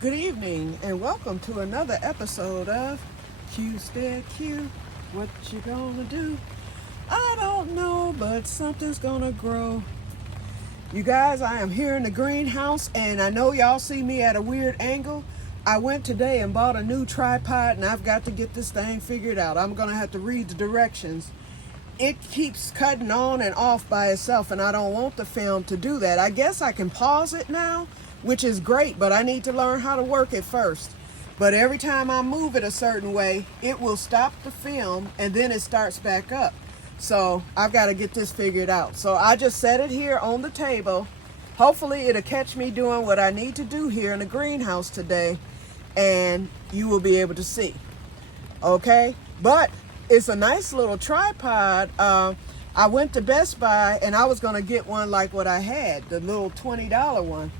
Good evening and welcome to another episode of Que-stead-Que. What you gonna do? I don't know, but something's gonna grow. You guys, I am here in the greenhouse and I know y'all see me at a weird angle. I went today and bought a new tripod and I've got to get this thing figured out. I'm gonna have to read the directions. It keeps cutting on and off by itself and I don't want the film to do that. I guess I can pause it now, which is great, but I need to learn how to work it first. But every time I move it a certain way, it will stop the film and then it starts back up. So I've got to get this figured out. So I just set it here on the table. Hopefully it'll catch me doing what I need to do here in the greenhouse today and you will be able to see. Okay? But it's a nice little tripod. I went to Best Buy and I was going to get one like what I had, the little $20 one.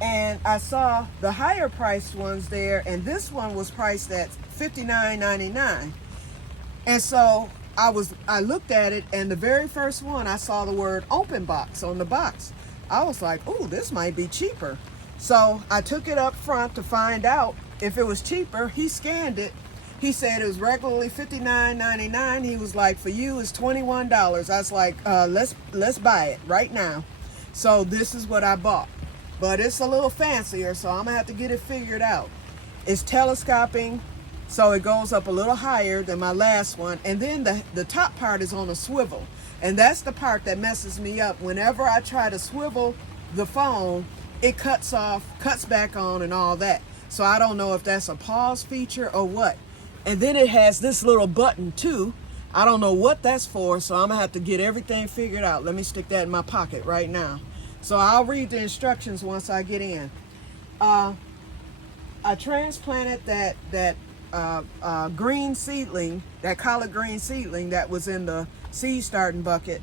And I saw the higher priced ones there, and this one was priced at $59.99. And so I looked at it, and the very first one I saw the word open box on the box. I was like, ooh, this might be cheaper. So I took it up front to find out if it was cheaper. He scanned it. He said it was regularly $59.99. He was like, for you it's $21. I was like, let's buy it right now. So this is what I bought. But it's a little fancier, so I'm gonna have to get it figured out. It's telescoping, so it goes up a little higher than my last one. And then the top part is on a swivel. And that's the part that messes me up. Whenever I try to swivel the phone, it cuts off, cuts back on and all that. So I don't know if that's a pause feature or what. And then it has this little button too. I don't know what that's for, so I'm gonna have to get everything figured out. Let me stick that in my pocket right now. So I'll read the instructions once I get in. I transplanted that green seedling, that collard green seedling that was in the seed starting bucket.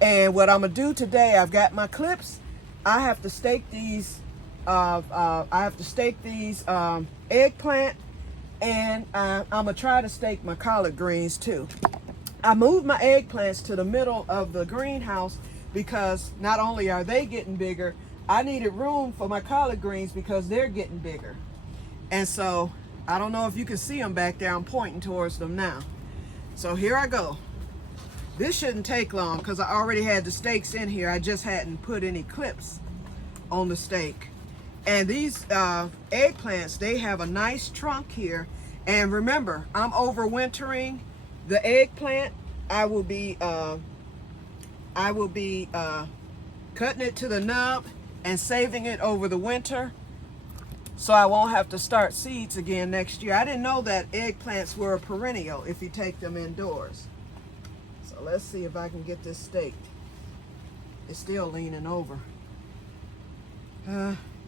And what I'm gonna do today, I've got my clips. I have to stake these. Eggplant, and I'm gonna try to stake my collard greens too. I moved my eggplants to the middle of the greenhouse because not only are they getting bigger, I needed room for my collard greens because they're getting bigger. And so, I don't know if you can see them back there. I'm pointing towards them now. So here I go. This shouldn't take long because I already had the stakes in here. I just hadn't put any clips on the stake. And these eggplants, they have a nice trunk here. And remember, I'm overwintering the eggplant. I will be cutting it to the nub and saving it over the winter so I won't have to start seeds again next year. I didn't know that eggplants were a perennial if you take them indoors. So let's see if I can get this staked. It's still leaning over.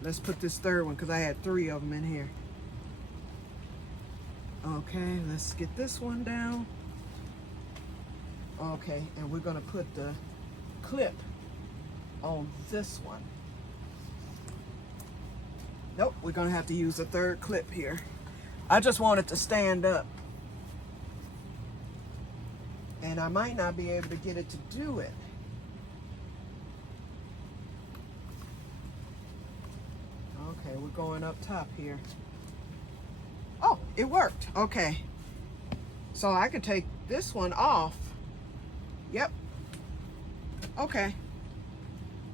Let's put this third one because I had 3 of them in here. Okay, let's get this one down. Okay, and we're gonna put the clip on this one. Nope, we're gonna have to use a third clip here. I just want it to stand up. And I might not be able to get it to do it. Okay, we're going up top here. Oh, it worked. Okay. So I could take this one off. Yep. Okay.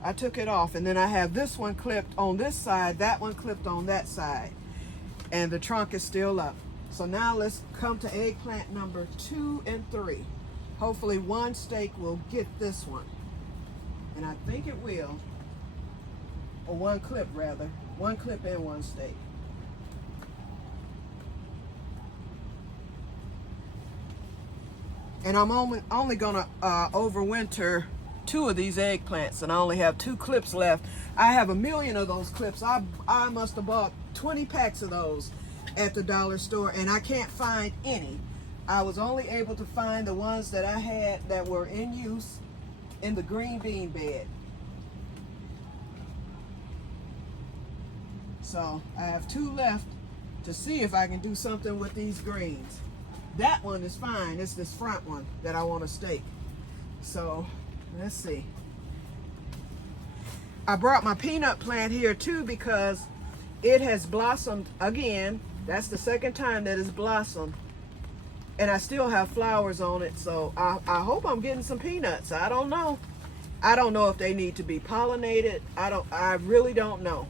I took it off and then I have this one clipped on this side, that one clipped on that side. And the trunk is still up. So now let's come to eggplant number 2 and 3. Hopefully one stake will get this one. And I think it will. Or one clip rather. One clip and one stake. And I'm only gonna overwinter 2 of these eggplants, and I only have 2 clips left. I have a million of those clips. I must have bought 20 packs of those at the dollar store, and I can't find any. I was only able to find the ones that I had that were in use in the green bean bed. So I have 2 left to see if I can do something with these greens. That one is fine. It's this front one that I want to stake. So let's see. I brought my peanut plant here too because it has blossomed again. That's the second time that it's blossomed. And I still have flowers on it, so I hope I'm getting some peanuts. I don't know. I don't know if they need to be pollinated. I really don't know.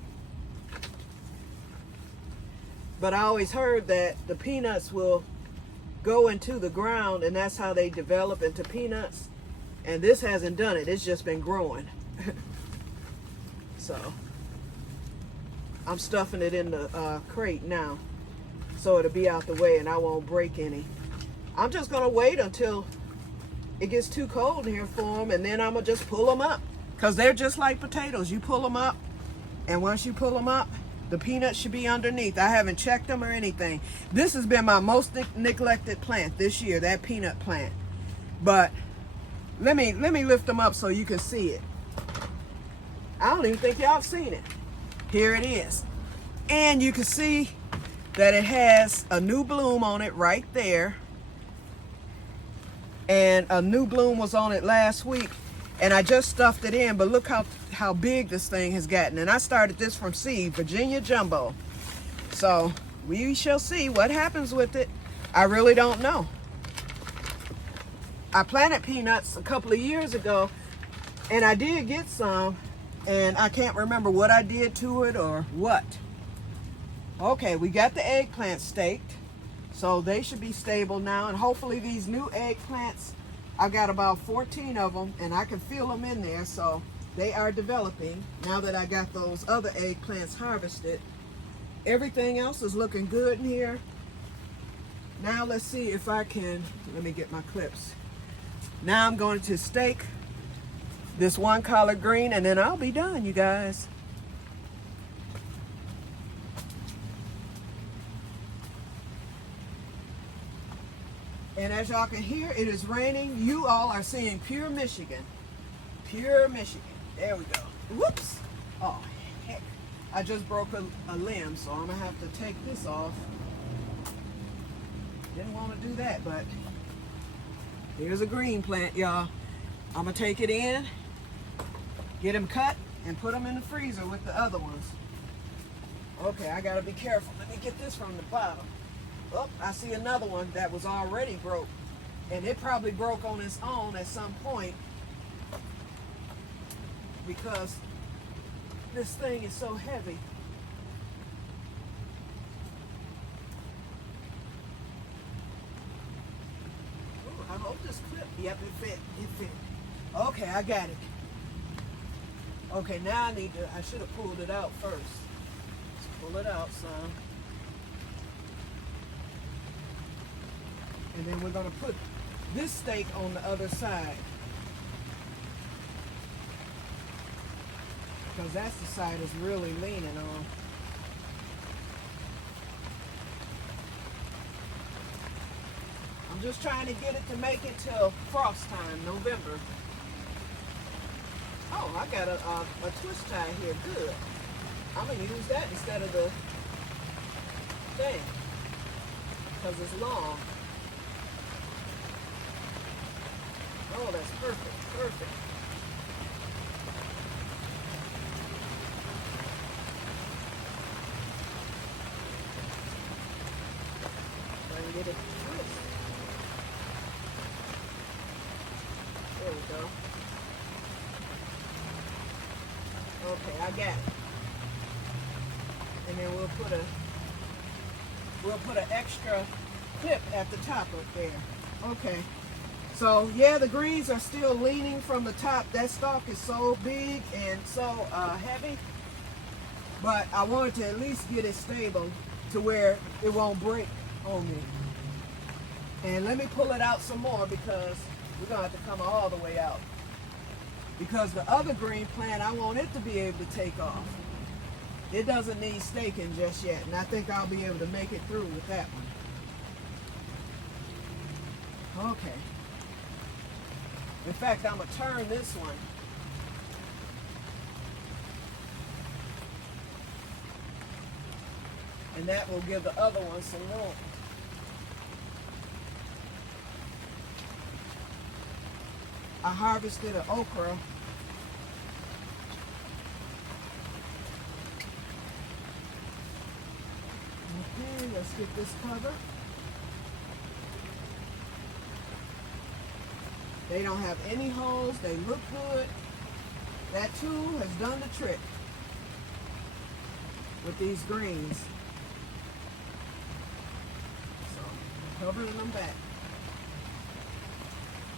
But I always heard that the peanuts will go into the ground, and that's how they develop into peanuts. And this hasn't done it. It's just been growing. So I'm stuffing it in the crate now, so it'll be out the way and I won't break any. I'm just gonna wait until it gets too cold in here for them, and then I'm gonna just pull them up, because they're just like potatoes. You pull them up, and once you pull them up, the peanuts should be underneath. I haven't checked them or anything. This has been my most neglected plant this year, that peanut plant. But let me lift them up so you can see it. I don't even think y'all have seen it. Here it is. And you can see that it has a new bloom on it right there. And a new bloom was on it last week. And I just stuffed it in, but look how big this thing has gotten. And I started this from seed, Virginia Jumbo. So we shall see what happens with it. I really don't know. I planted peanuts a couple of years ago, and I did get some, and I can't remember what I did to it or what. Okay, we got the eggplant staked, so they should be stable now, and hopefully these new eggplants, I've got about 14 of them, and I can feel them in there, so they are developing now that I got those other eggplants harvested. Everything else is looking good in here. Now let's see if I can, let me get my clips. Now I'm going to stake this one collard green, and then I'll be done, you guys. And as y'all can hear, it is raining. You all are seeing pure Michigan. Pure Michigan. There we go. Whoops. Oh, heck. I just broke a limb, so I'm going to have to take this off. Didn't want to do that, but here's a green plant, y'all. I'm going to take it in, get them cut, and put them in the freezer with the other ones. Okay, I got to be careful. Let me get this from the bottom. Oh, I see another one that was already broke, and it probably broke on its own at some point because this thing is so heavy. Ooh, I hope this clip, yep, it fit. Okay, I got it. Okay, now I should have pulled it out first. Let's pull it out, son. And then we're going to put this stake on the other side, because that's the side it's really leaning on. I'm just trying to get it to make it till frost time, November. Oh, I got a twist tie here. Good. I'm going to use that instead of the thing, because it's long. Oh, that's perfect, perfect. Try and get it to twist. There we go. Okay, I got it. And then we'll put an extra clip at the top up there. Okay. So yeah, the greens are still leaning from the top. That stalk is so big and so heavy, but I wanted to at least get it stable to where it won't break on me. And let me pull it out some more, because we're gonna have to come all the way out, because the other green plant, I want it to be able to take off. It doesn't need staking just yet, and I think I'll be able to make it through with that one. Okay. In fact, I'm going to turn this one. And that will give the other one some room. I harvested an okra. let's get this cover. They don't have any holes. They look good. That tool has done the trick with these greens. So, covering them back.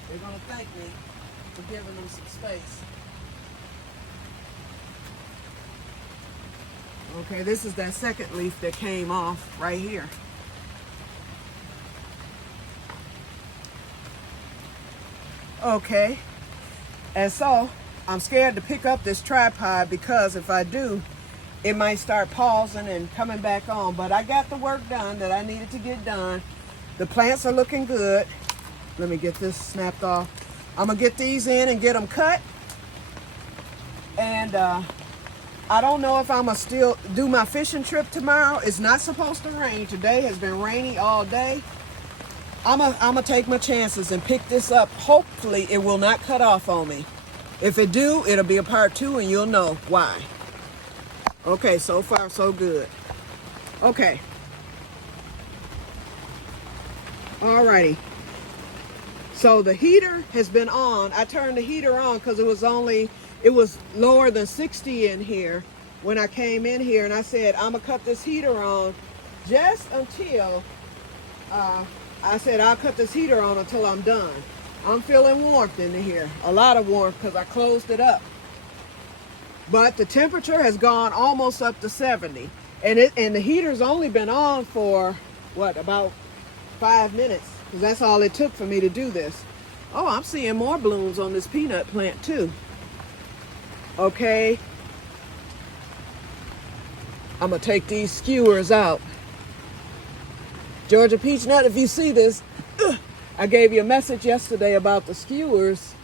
They're going to thank me for giving them some space. Okay, this is that second leaf that came off right here. Okay, and so I'm scared to pick up this tripod because if I do, it might start pausing and coming back on. But I got the work done that I needed to get done. The plants are looking good. Let me get this snapped off. I'm gonna get these in and get them cut. And I don't know if I'm gonna still do my fishing trip tomorrow. It's not supposed to rain. Today has been rainy all day. I'm gonna take my chances and pick this up. Hopefully it will not cut off on me. If it do, it'll be a part 2 and you'll know why. Okay, so far so good. Okay. Alrighty. So the heater has been on. I turned the heater on because it was lower than 60 in here when I came in here, and I said I'm gonna cut this heater on just until I said I'll cut this heater on until I'm done. I'm feeling warmth in here, a lot of warmth because I closed it up. But the temperature has gone almost up to 70, and the heater's only been on for what, about 5 minutes, because that's all it took for me to do this. Oh, I'm seeing more blooms on this peanut plant too. Okay, I'm gonna take these skewers out. Georgia Peach Nut, if you see this, I gave you a message yesterday about the skewers.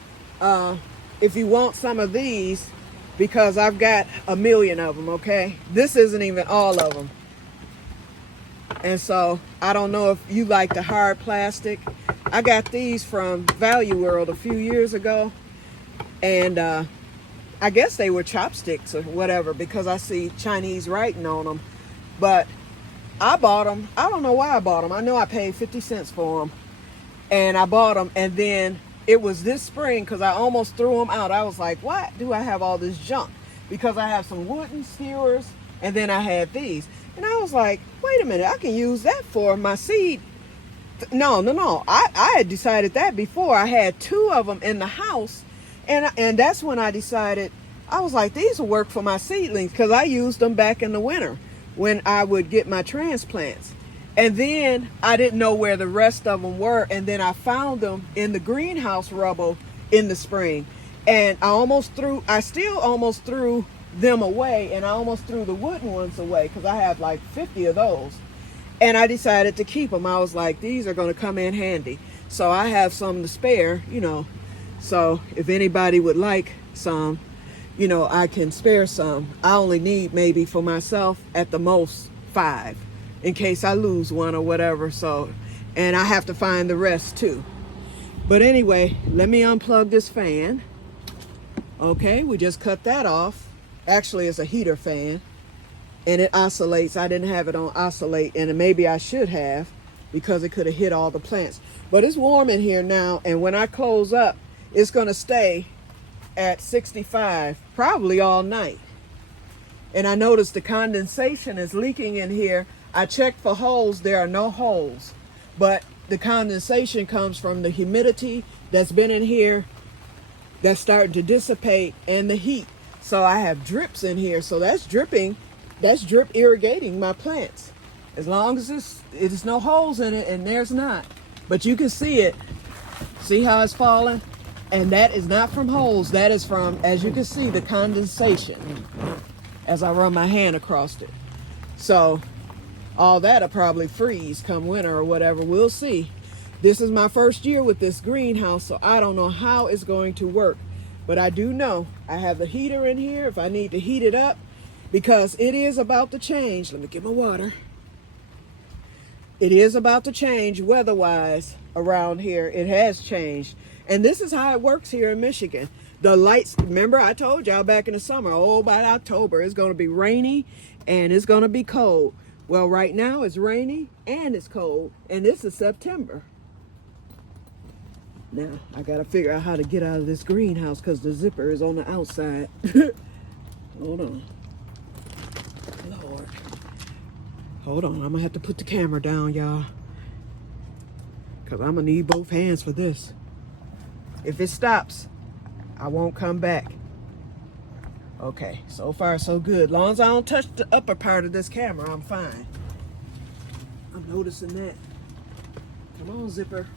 If you want some of these, because I've got a million of them, okay? This isn't even all of them. And so, I don't know if you like the hard plastic. I got these from Value World a few years ago. And I guess they were chopsticks or whatever because I see Chinese writing on them. But I bought them. I don't know why I bought them. I know I paid 50 cents for them. And I bought them, and then it was this spring because I almost threw them out. I was like, why do I have all this junk? Because I have some wooden skewers, and then I had these. And I was like, wait a minute, I can use that for my seed. No. I had decided that before. I had 2 of them in the house, and that's when I decided, I was like, these will work for my seedlings because I used them back in the winter when I would get my transplants. And then I didn't know where the rest of them were. And then I found them in the greenhouse rubble in the spring. And I still almost threw them away. And I almost threw the wooden ones away because I have like 50 of those. And I decided to keep them. I was like, these are going to come in handy. So I have some to spare, So if anybody would like some, I can spare some. I only need maybe for myself at the most 5. In case I lose one or whatever. So, and I have to find the rest too. But anyway, let me unplug this fan. Okay, we just cut that off. Actually, it's a heater fan. And it oscillates. I didn't have it on oscillate, and maybe I should have because it could have hit all the plants. But it's warm in here now, and when I close up, it's going to stay at 65 probably all night. And I noticed the condensation is leaking in here. I checked for holes. There are no holes, but the condensation comes from the humidity that's been in here that's starting to dissipate and the heat. So I have drips in here. So that's dripping. That's drip irrigating my plants. As long as there's no holes in it, and there's not. But you can see it. See how it's falling? And that is not from holes. That is from, as you can see, the condensation as I run my hand across it. So all that'll probably freeze come winter or whatever. We'll see. This is my first year with this greenhouse, so I don't know how it's going to work. But I do know I have the heater in here if I need to heat it up, because it is about to change. Let me get my water. It is about to change weather-wise around here. It has changed. And this is how it works here in Michigan. The lights, remember I told y'all back in the summer, by October it's going to be rainy and it's going to be cold. Well, right now it's rainy and it's cold, and this is September. Now, I gotta figure out how to get out of this greenhouse because the zipper is on the outside. Hold on. Lord. Hold on, I'm gonna have to put the camera down, y'all. Because I'm gonna need both hands for this. If it stops, I won't come back. Okay, so far so good. As long as I don't touch the upper part of this camera, I'm fine. I'm noticing that. Come on, zipper.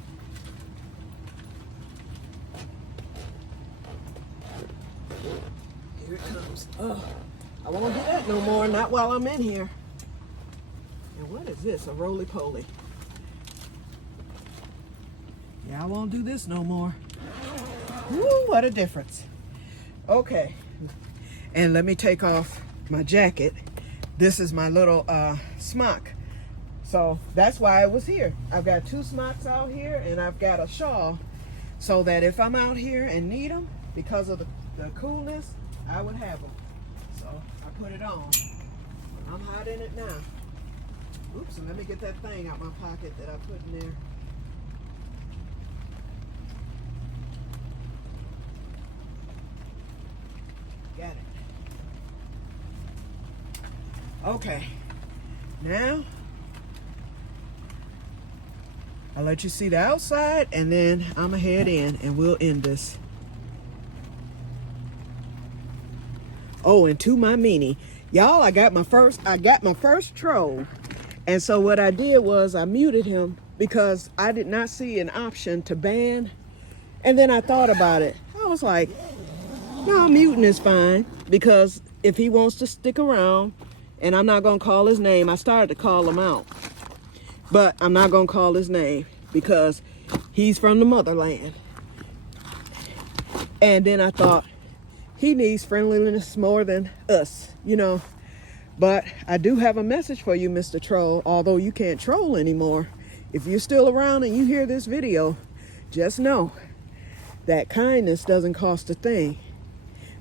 Here it comes. Oh, I won't do that no more, not while I'm in here. And what is this, a roly-poly? Yeah, I won't do this no more. Woo, what a difference. Okay. And let me take off my jacket. This is my little smock. So that's why I was here. I've got 2 smocks out here and I've got a shawl so that if I'm out here and need them because of the coolness, I would have them. So I put it on. I'm hot in it now. Oops, and let me get that thing out my pocket that I put in there. Got it. Okay, now I'll let you see the outside and then I'm gonna head in and we'll end this. Oh, and to my meanie, y'all, I got my first troll. And so what I did was I muted him because I did not see an option to ban. And then I thought about it. I was like, no, muting is fine because if he wants to stick around, and I'm not going to call his name. I started to call him out, but I'm not going to call his name because he's from the motherland. And then I thought he needs friendliness more than us, you know. But I do have a message for you, Mr. Troll, although you can't troll anymore. If you're still around and you hear this video, just know that kindness doesn't cost a thing.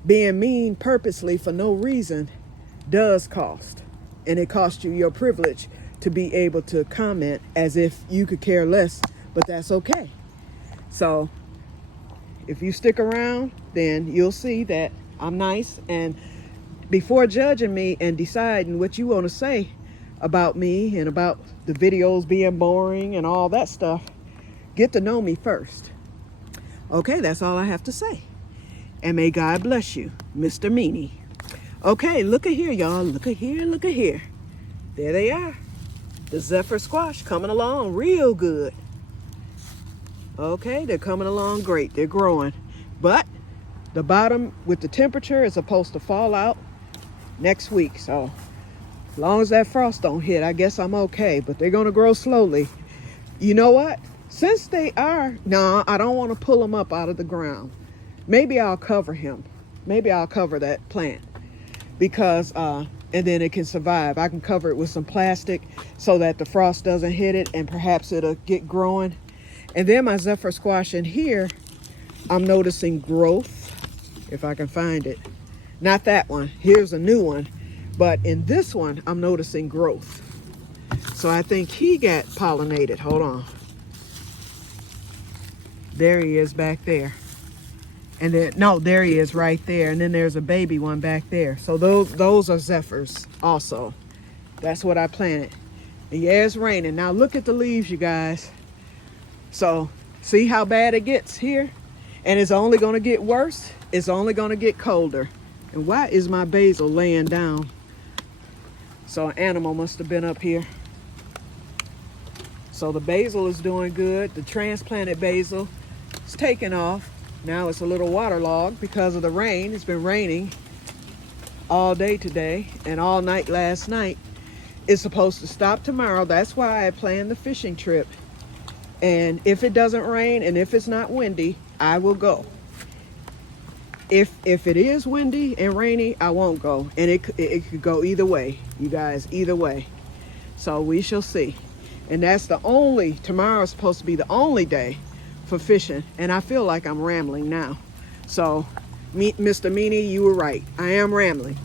Being mean purposely for no reason does cost, and it costs you your privilege to be able to comment as if you could care less, but that's okay. So if you stick around, then you'll see that I'm nice, and before judging me and deciding what you want to say about me and about the videos being boring and all that stuff, get to know me first. Okay, that's all I have to say. And may God bless you, Mr. Meanie. Okay, look at here, y'all. Look at here, look at here. There they are. The Zephyr squash coming along real good. Okay, they're coming along great. They're growing. But the bottom with the temperature is supposed to fall out next week. So as long as that frost don't hit, I guess I'm okay. But they're going to grow slowly. You know what? Since they are, no, I don't want to pull them up out of the ground. Maybe I'll cover him. Maybe I'll cover that plant. Because, and then it can survive. I can cover it with some plastic so that the frost doesn't hit it and perhaps it'll get growing. And then my Zephyr squash in here, I'm noticing growth, if I can find it. Not that one. Here's a new one. But in this one, I'm noticing growth. So I think he got pollinated. Hold on. There he is back there. And then, no, there he is right there. And then there's a baby one back there. So those are zephyrs also. That's what I planted. And yeah, it's raining. Now look at the leaves, you guys. So see how bad it gets here? And it's only going to get worse. It's only going to get colder. And why is my basil laying down? So an animal must have been up here. So the basil is doing good. The transplanted basil is taking off. Now it's a little waterlogged because of the rain. It's been raining all day today and all night last night. It's supposed to stop tomorrow. That's why I planned the fishing trip. And if it doesn't rain and if it's not windy, I will go. If it is windy and rainy, I won't go. And it could go either way, you guys, either way. So we shall see. And that's tomorrow's supposed to be the only day for fishing. And I feel like I'm rambling now. So, Mr. Meanie, you were right. I am rambling.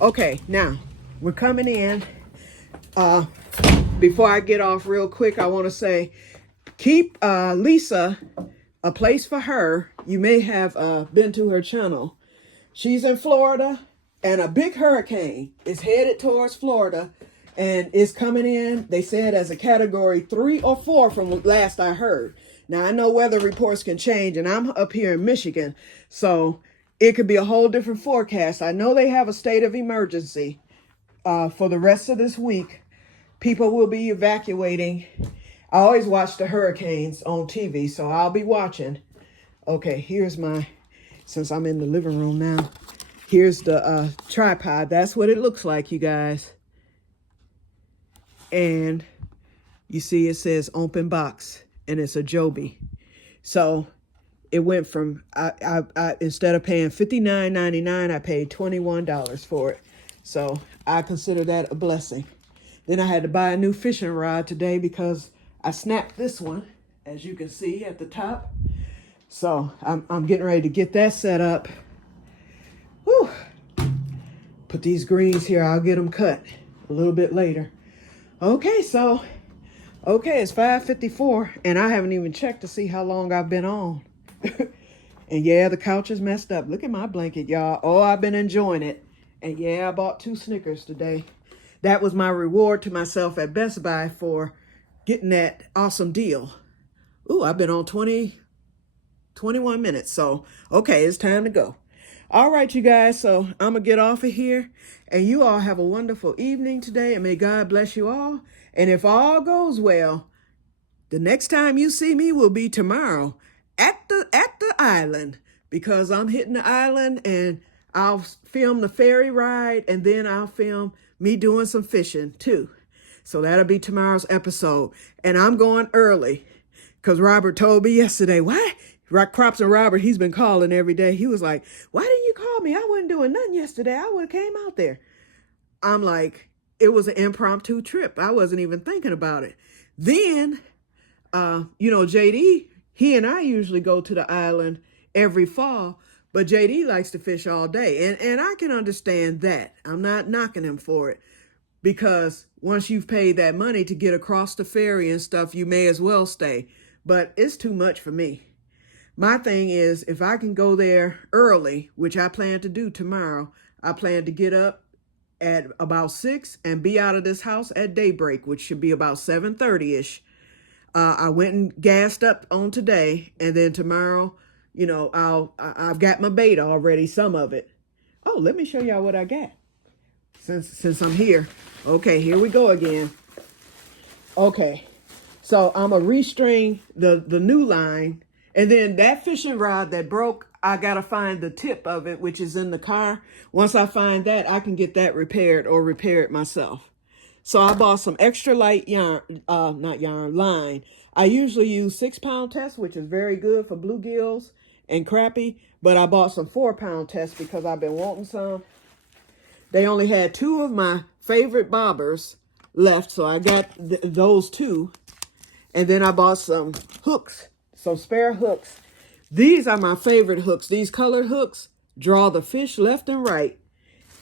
Okay, now, we're coming in. Before I get off real quick, I want to say, keep Lisa a place for her. You may have been to her channel. She's in Florida, and a big hurricane is headed towards Florida and is coming in, they said, as a category 3 or 4 from last I heard. Now, I know weather reports can change, and I'm up here in Michigan, so it could be a whole different forecast. I know they have a state of emergency for the rest of this week. People will be evacuating. I always watch the hurricanes on TV, so I'll be watching. Okay, here's my, since I'm in the living room now, here's the tripod. That's what it looks like, you guys. And you see it says open box, and it's a Joby. So it went from, I instead of paying $59.99, I paid $21 for it. So I consider that a blessing. Then I had to buy a new fishing rod today because I snapped this one, as you can see at the top. So I'm getting ready to get that set up. Whew. Put these greens here. I'll get them cut a little bit later. Okay, so, it's 5:54, and I haven't even checked to see how long I've been on. And yeah, the couch is messed up. Look at my blanket, y'all. Oh, I've been enjoying it. And yeah, I bought 2 Snickers today. That was my reward to myself at Best Buy for getting that awesome deal. Ooh, I've been on 21 minutes. So, okay, it's time to go. All right, you guys. So I'm going to get off of here. And you all have a wonderful evening today. And may God bless you all. And if all goes well, the next time you see me will be tomorrow at the island. Because I'm hitting the island, and I'll film the ferry ride. And then I'll film me doing some fishing too. So that'll be tomorrow's episode. And I'm going early because Robert told me yesterday, why? Crops and Robert, he's been calling every day. He was like, why didn't you call me? I wasn't doing nothing yesterday. I would have came out there. I'm like, it was an impromptu trip. I wasn't even thinking about it. Then, JD, he and I usually go to the island every fall. But JD likes to fish all day, and I can understand that. I'm not knocking him for it, because once you've paid that money to get across the ferry and stuff, you may as well stay. But it's too much for me. My thing is, if I can go there early, which I plan to do tomorrow, I plan to get up at about 6 and be out of this house at daybreak, which should be about 7:30-ish. I went and gassed up on today, and then tomorrow, I've got my bait already, some of it. Oh, let me show y'all what I got since I'm here. Okay, here we go again. Okay, so I'm going to restring the new line, and then that fishing rod that broke, I got to find the tip of it, which is in the car. Once I find that, I can get that repaired or repair it myself. So I bought some extra light line. I usually use 6-pound test, which is very good for bluegills and crappie, but I bought some 4-pound tests because I've been wanting some. They only had 2 of my favorite bobbers left, so I got those 2. And then I bought some hooks, some spare hooks. These are my favorite hooks. These colored hooks draw the fish left and right.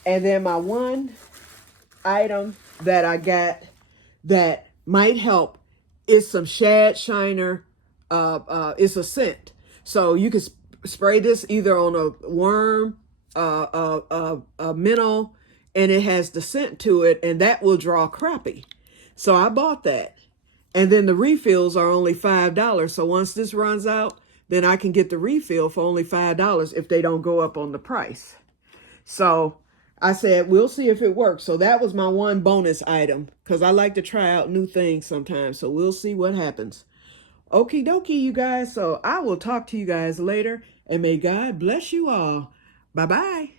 And then my one item that I got that might help is some shad shiner. It's a scent. So you can spray this either on a worm, a minnow, and it has the scent to it, and that will draw crappie. So I bought that. And then the refills are only $5. So once this runs out, then I can get the refill for only $5 if they don't go up on the price. So I said, we'll see if it works. So that was my one bonus item, because I like to try out new things sometimes. So we'll see what happens. Okie dokie, you guys. So I will talk to you guys later, and may God bless you all. Bye-bye.